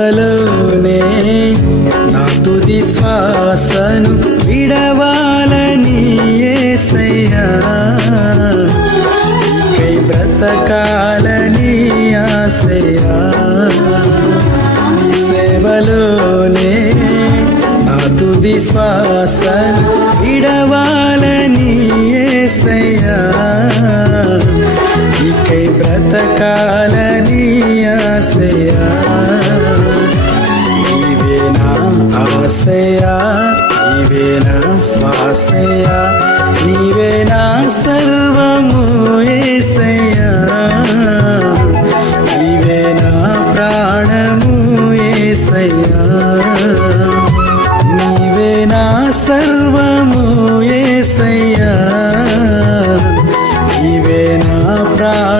లోనే నా తుది శ్వాసను విడవాలని యేసయ్యా, నీకై బ్రతకాలని ఆశయ్యా. నీ సేవలోనే నా తుది శ్వాసను విడవాలని యేసయ్యా, నీకై బ్రతకాలని ఆశయ్యా. నీవే నా ఆశయా, నీవే నా శ్వాసయా, నీవే నా సర్వము యేసయ్యా, నీవే నా ప్రాణము యేసయ్యా, నీవే నా సర్వము యేసయ్యా, నీవే నా ప్రాణము